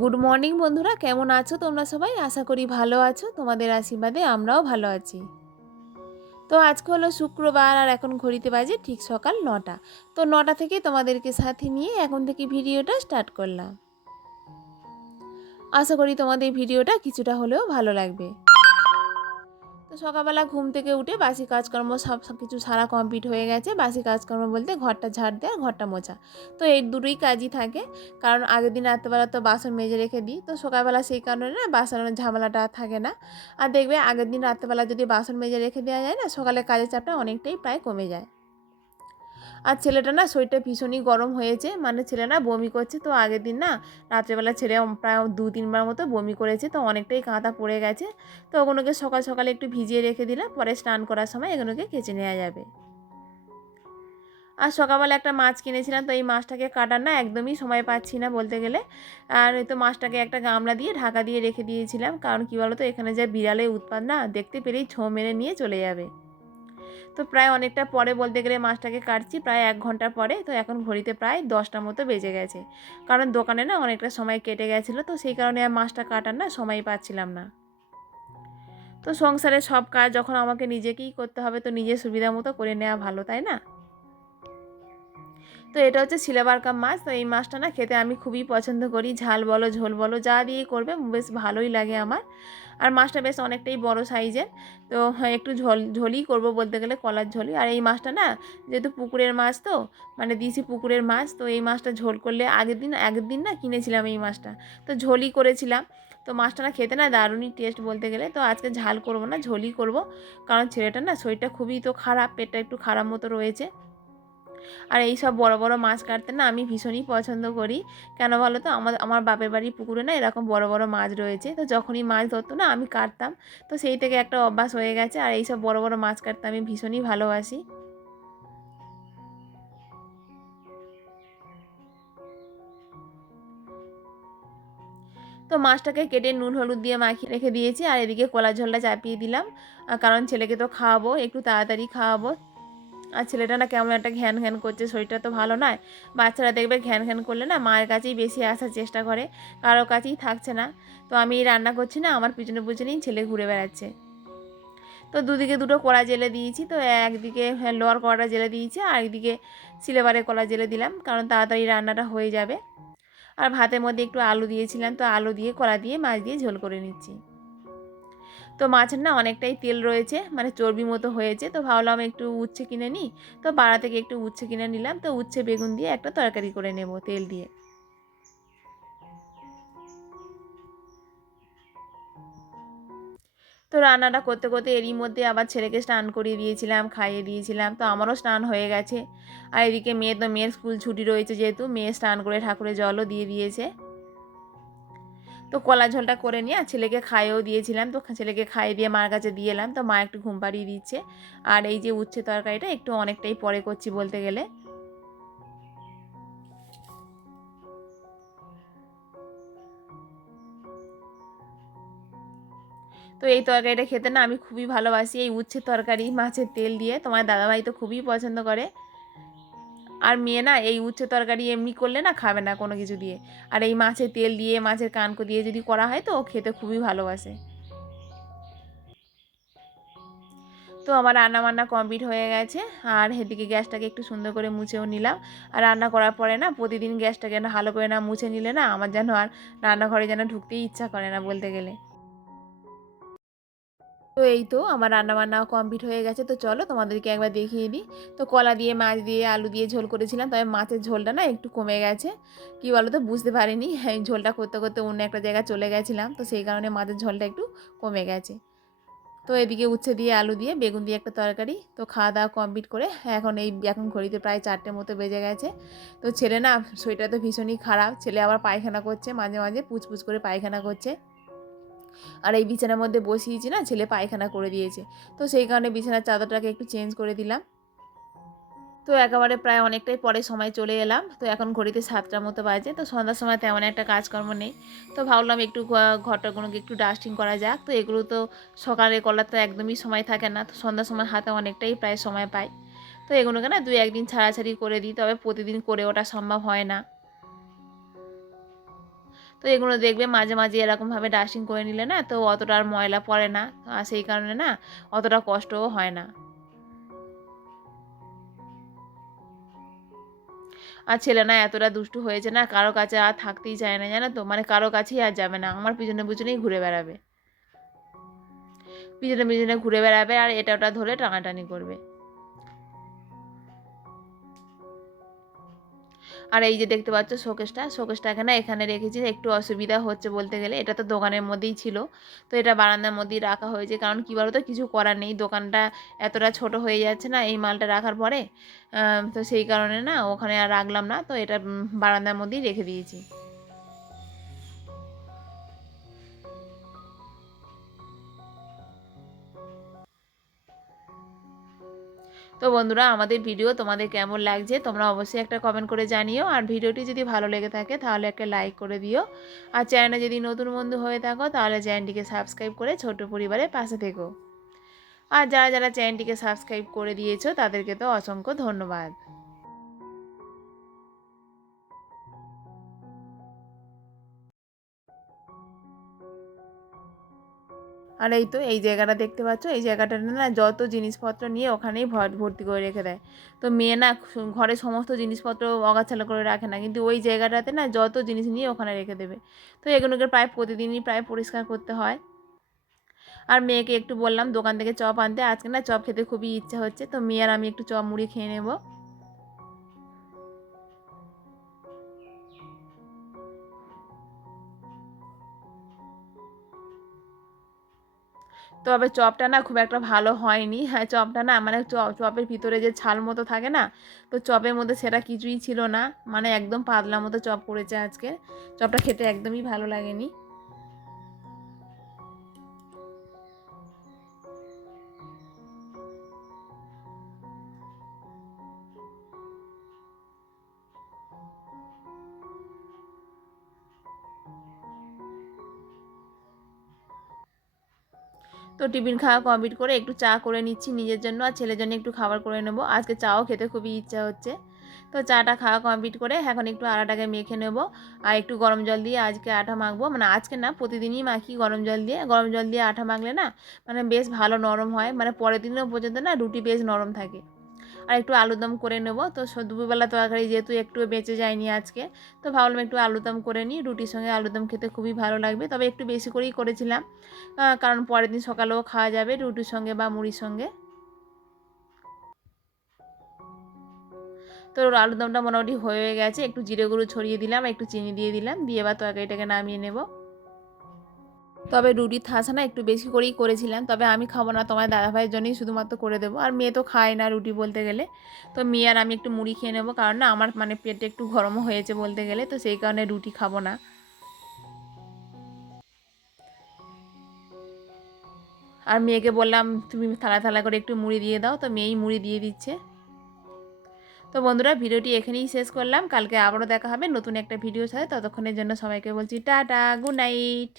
Good morning বন্ধুরা, কেমন আছো তোমরা সবাই? আশা করি ভালো আছো। তোমাদের আশীর্বাদে আমরাও ভালো আছি। তো আজকে হলো শুক্রবার আর এখন ঘড়িতে বাজে ঠিক সকাল 9টা। তো 9টা থেকে তোমাদেরকে সাথে নিয়ে এখন থেকে ভিডিওটা স্টার্ট করলাম। আশা করি তোমাদের ভিডিওটা কিছুটা হলেও ভালো লাগবে। তো সকালবেলা ঘুম থেকে উঠে বাসি কাজকর্ম সব কিছু সারা কমপ্লিট হয়ে গেছে। বাসি কাজকর্ম বলতে ঘরটা ঝাড় দেওয়া আর ঘরটা মোছা। তো এই দুটোই কাজই থাকে, কারণ আগের দিন রাত্রেবেলা তো বাসন মেজে রেখে দিই। তো সকালবেলা সেই কারণে না বাসনের ঝামেলাটা থাকে না। আর দেখবে আগের দিন রাত্রেবেলা যদি বাসন মেজে রেখে দেওয়া যায় না, সকালে কাজের চাপটা অনেকটাই প্রায় কমে যায়। আর ছেলেটা না শরীরটা ভীষণই গরম হয়েছে, মানে ছেলে না বমি করছে। তো আগের দিন না রাত্রেবেলা ছেলে প্রায় 2-3 বার মতো বমি করেছে, তো অনেকটাই কাঁথা পড়ে গেছে। তো ওগুলোকে সকাল সকালে একটু ভিজিয়ে রেখে দিলাম, পরে স্নান করার সময় এগুলোকে কেচে নেওয়া যাবে। আর সকালবেলা একটা মাছ কিনেছিলাম, তো এই মাছটাকে কাটার না একদমই সময় পাচ্ছি না বলতে গেলে। আর তো মাছটাকে একটা গামলা দিয়ে ঢাকা দিয়ে রেখে দিয়েছিলাম, কারণ কী বলো তো, এখানে যা বিড়ালের উৎপাত না, দেখতে পেলেই ছোঁ মেরে নিয়ে চলে যাবে। তো প্রায় অনেকটা পরে বলতে গেলে মাছটাকে কাটছি, প্রায় 1 ঘন্টা পরে। তো এখন ঘড়িতে প্রায় 10টার মতো বেজে গেছে, কারণ দোকানে না অনেকটা সময় কেটে গেছিলো, তো সেই কারণে আর মাছটা কাটার না সময় পাচ্ছিলাম না। তো সংসারের সব কাজ যখন আমাকে নিজেকেই করতে হবে, তো নিজের সুবিধা মতো করে নেওয়া ভালো, তাই না? তো এটা হচ্ছে সিলভার কাপ মাছ। তো এই মাছটা না খেতে আমি খুবই পছন্দ করি, ঝাল বলো ঝোল বলো যা দিয়ে করবে বেশ ভালোই লাগে আমার। আর মাছটা বেশ অনেকটাই বড় সাইজের। তো হ্যাঁ, একটু ঝোলই করবো বলতে গেলে, কলার ঝোলই। আর এই মাছটা না যেহেতু পুকুরের মাছ, তো মানে দিশি পুকুরের মাছ, তো এই মাছটা ঝোল করলে আগের দিন না কিনেছিলাম এই মাছটা, তো ঝোলই করেছিলাম। তো মাছটা না খেতে না দারুণই টেস্ট বলতে গেলে। তো আজকে ঝাল করবো না, ঝোলই করব, কারণ ছেলেটা না শরীরটা খুবই তো খারাপ, পেটটা একটু খারাপ মতো রয়েছে। আর এই সব বড় বড় মাছ কাটতে না আমি ভীষণই পছন্দ করি। কেন বলো তো, আমার আমার বাপের বাড়ির পুকুরে না এরকম বড় বড় মাছ রয়েছে, তো যখনই মাছ ধরতো না আমি কাটতাম। তো সেই থেকে একটা অভ্যাস হয়ে গেছে, আর এই সব বড় বড় মাছ কাটতে আমি ভীষণই ভালোবাসি। তো মাছটাকে কেটে নুন হলুদ দিয়ে মাখিয়ে রেখে দিয়েছি, আর এদিকে কলার ঝোলটা চাপিয়ে দিলাম, কারণ ছেলেকে তো খাওয়াবো, একটু তাড়াতাড়ি খাওয়াবো। আর ছেলেটা না কেমন একটা ঘ্যান ঘ্যান করছে, শরীরটা তো ভালো নয়। বাচ্চারা দেখবে ঘ্যান ঘ্যান করলে না মায়ের কাছেই বেশি আসার চেষ্টা করে, কারো কাছেই থাকছে না। তো আমি রান্না করছি না, আমার পিছনে পিছনেই ছেলে ঘুরে বেড়াচ্ছে। তো দুদিকে দুটো কড়া জেলে দিয়েছি। তো একদিকে লোয়ার কড়াটা জেলে দিয়েছি, আর একদিকে সিলেবারের কড়া জেলে দিলাম, কারণ তাড়াতাড়ি রান্নাটা হয়ে যাবে। আর ভাতের মধ্যে একটু আলু দিয়েছিলাম, তো আলু দিয়ে কড়া দিয়ে মাছ দিয়ে ঝোল করে নিচ্ছি। তো মাছের না অনেকটাই তেল রয়েছে, মানে চর্বি মতো হয়েছে, তো ভাবলাম একটু উচ্ছে কিনে নিই। তো পাড়া থেকে একটু উচ্ছে কিনে নিলাম, তো উচ্ছে বেগুন দিয়ে একটা তরকারি করে নেব তেল দিয়ে। তো রান্নাটা করতে করতে এরই মধ্যে আবার ছেলেকে স্নান করিয়ে দিয়েছিলাম, খাইয়ে দিয়েছিলাম, তো আমারও স্নান হয়ে গেছে। আর এদিকে মেয়ের স্কুল ছুটি রয়েছে, যেহেতু মেয়ে স্নান করে ঠাকুরের জলও দিয়ে দিয়েছে। তো কলা ঝোলটা করে নিয়ে আর ছেলেকে খাইয়েও দিয়েছিলাম, তো ছেলেকে খাইয়ে দিয়ে মার কাছে দিয়ে এলাম, তো মা একটু ঘুম পাড়িয়ে দিচ্ছে। আর এই যে উচ্ছে তরকারিটা একটু অনেকটাই পরে করছি বলতে গেলে। তো এই তরকারিটা খেতে না আমি খুবই ভালোবাসি, এই উচ্ছের তরকারি মাছের তেল দিয়ে। তোমার দাদাভাই তো খুবই পছন্দ করে। আর মেয়ে না এই উচ্ছে তরকারি এমনি করলে না খাবে না কোনো কিছু দিয়ে, আর এই মাছের তেল দিয়ে মাছের কানকো দিয়ে যদি করা হয় তো ও খেতে খুবই ভালোবাসে। তো আমার রান্না বান্না কমপ্লিট হয়ে গেছে, আর এদিকে গ্যাসটাকে একটু সুন্দর করে মুছেও নিলাম। আর রান্না করার পরে না প্রতিদিন গ্যাসটাকে না ভালো করে না মুছে নিলে না আমার যেন আর রান্নাঘরে যেন ঢুকতেই ইচ্ছা করে না বলতে গেলে। তো এই তো আমার রান্নাবান্নাও কমপ্লিট হয়ে গেছে, তো চলো তোমাদেরকে একবার দেখিয়ে দিই। তো কলা দিয়ে মাছ দিয়ে আলু দিয়ে ঝোল করেছিলাম, তবে মাছের ঝোলটা না একটু কমে গেছে। কি বলো তো, বুঝতে পারিনি, এই ঝোলটা করতে করতে অন্য একটা জায়গায় চলে গেছিলাম, তো সেই কারণে মাছের ঝোলটা একটু কমে গেছে। তো এদিকে উচ্ছে দিয়ে আলু দিয়ে বেগুন দিয়ে একটা তরকারি। তো খাওয়া দাওয়া কমপ্লিট করে এখন ঘড়িতে প্রায় 4টে মতো বেজে গেছে। তো ছেলে না শরীরটা তো ভীষণই খারাপ, ছেলে আবার পায়খানা করছে, মাঝে মাঝে পুচপুচ করে পায়খানা করছে। আর এই বিছানার মধ্যে বসিয়েছি না, ছেলে পায়খানা করে দিয়েছে। তো সেই কারণে বিছানার চাদরটাকে একটু চেঞ্জ করে দিলাম। তো একেবারে প্রায় অনেকটাই পরে সময় চলে এলাম, তো এখন ঘড়িতে 7টার মতো বাজে। তো সন্ধ্যার সময় তেমন একটা কাজকর্ম নেই, তো ভাবলাম একটু ঘরটাগুলোকে একটু ডাস্টিং করা যাক। তো এগুলো তো সকালে করলে তো একদমই সময় থাকে না, তো সন্ধ্যার সময় হাতে অনেকটাই প্রায় সময় পাই। তো এগুলোকে না 2-1 দিন ছাড়াছাড়ি করে দিই, তবে প্রতিদিন করে ওটা সম্ভব হয় না। তো এগুলো দেখবে মাঝে মাঝে এরকমভাবে ডাস্টিং করে নিলে না তো অতটা আর ময়লা পড়ে না, আর সেই কারণে না অতটা কষ্টও হয় না। আর ছেলে না এতটা দুষ্টু হয়েছে না, কারো কাছে আর থাকতেই চায় না, জানো তো, মানে কারো কাছেই আর যাবে না, আমার পিছনে পিছনেই ঘুরে বেড়াবে, পিছনে পিছনে ঘুরে বেড়াবে আর এটা ওটা ধরে টানাটানি করবে। আর এই যে দেখতে পাচ্ছ শোকেসটাকে না এখানে রেখেছি, একটু অসুবিধা হচ্ছে বলতে গেলে, এটা তো দোকানের মধ্যেই ছিল, তো এটা বারান্দার মধ্যেই রাখা হয়েছে, কারণ কী বলো তো, কিছু করার নেই, দোকানটা এতটা ছোট হয়ে যাচ্ছে না এই মালটা রাখার পরে, তো সেই কারণে না ওখানে আর রাখলাম না, তো এটা বারান্দার মধ্যেই রেখে দিয়েছি। তো বন্ধুরা, আমাদের ভিডিও তোমাদের কেমন লাগছে তোমরা অবশ্যই একটা কমেন্ট করে জানিও, আর ভিডিওটি যদি ভালো লেগে থাকে তাহলে একটা লাইক করে দিও, আর চ্যানেলে যদি নতুন বন্ধু হয়ে থাকো তাহলে চ্যানেলটিকে সাবস্ক্রাইব করে ছোট্ট পরিবারের পাশে থেকো। আর যারা যারা চ্যানেলটিকে সাবস্ক্রাইব করে দিয়েছো তাদেরকে তো অসংখ্য ধন্যবাদ। আর এই তো এই জায়গাটা দেখতে পাচ্ছ, এই জায়গাটাতে না যত জিনিসপত্র নিয়ে ওখানেই ভর্তি করে রেখে দেয়। তো মেয়ে না ঘরে সমস্ত জিনিসপত্র অগাছালো করে রাখে না, কিন্তু ওই জায়গাটাতে না যত জিনিস নিয়ে ওখানে রেখে দেবে। তো এগুলোকে প্রায় প্রতিদিনই প্রায় পরিষ্কার করতে হয়। আর মেয়েকে একটু বললাম দোকান থেকে চপ আনতে, আজকে না চপ খেতে খুবই ইচ্ছা হচ্ছে, তো মেয়ে আর আমি একটু চপ মুড়ি খেয়ে নেবো। তবে চপটা না খুব একটা ভালো হয়নি। হ্যাঁ, চপটা না মানে চপের ভিতরে যে ছাল মতো থাকে না, তো চপের মধ্যে সেটা কিছুই ছিল না, মানে একদম পাতলা মতো চপ করেছে আজকে। চপটা খেতে একদমই ভালো লাগেনি। তো টিফিন খাওয়া কমপ্লিট করে একটু চা করে নিচ্ছি নিজের জন্য, আর ছেলের জন্য একটু খাবার করে নেবো, আজকে চাও খেতে খুবই ইচ্ছা হচ্ছে। তো চাটা খাওয়া কমপ্লিট করে এখন একটু আটাটাকে মেখে নেব, আর একটু গরম জল দিয়ে আজকে আটা মাখবো, মানে আজকে না প্রতিদিনই মাখি গরম জল দিয়ে, গরম জল দিয়ে আটা মাখলে না মানে বেশ ভালো নরম হয়, মানে পরের দিনও পর্যন্ত না রুটি বেশ নরম থাকে। আর একটু আলুদম করে নেব, তো দুপুরবেলা তরকারি যেহেতু একটু বেঁচে যায়নি আজকে, তো ভাবলাম একটু আলুদম করে নিই, রুটির সঙ্গে আলুদম খেতে খুবই ভালো লাগবে, তবে একটু বেশি করেই করেছিলাম, কারণ পরের দিন সকালেও খাওয়া যাবে রুটির সঙ্গে বা মুড়ির সঙ্গে। তো আলুদমটা মোটামুটি হয়ে গেছে, একটু জিরে গুঁড়ো ছড়িয়ে দিলাম, একটু চিনি দিয়ে দিলাম, দিয়ে এবার তরকারিটাকে নামিয়ে নেব। তবে রুটির থাসা না একটু বেশি করেই করেছিলাম, তবে আমি খাবো না, তোমার দাদাভাইয়ের জন্যই শুধুমাত্র করে দেবো, আর মেয়ে তো খায় না রুটি বলতে গেলে, তো মেয়ে আর আমি একটু মুড়ি খেয়ে নেবো, কারণ না আমার মানে পেটে একটু গরমও হয়েছে বলতে গেলে, তো সেই কারণে রুটি খাবো না। আর মেয়েকে বললাম তুমি থালা থালা করে একটু মুড়ি দিয়ে দাও, তো মেয়েই মুড়ি দিয়ে দিচ্ছে। তো বন্ধুরা, ভিডিওটি এখানেই শেষ করলাম, কালকে আবারও দেখা হবে নতুন একটা ভিডিওর সাথে, ততক্ষণের জন্য সবাইকে বলছি টাটা, গুড নাইট।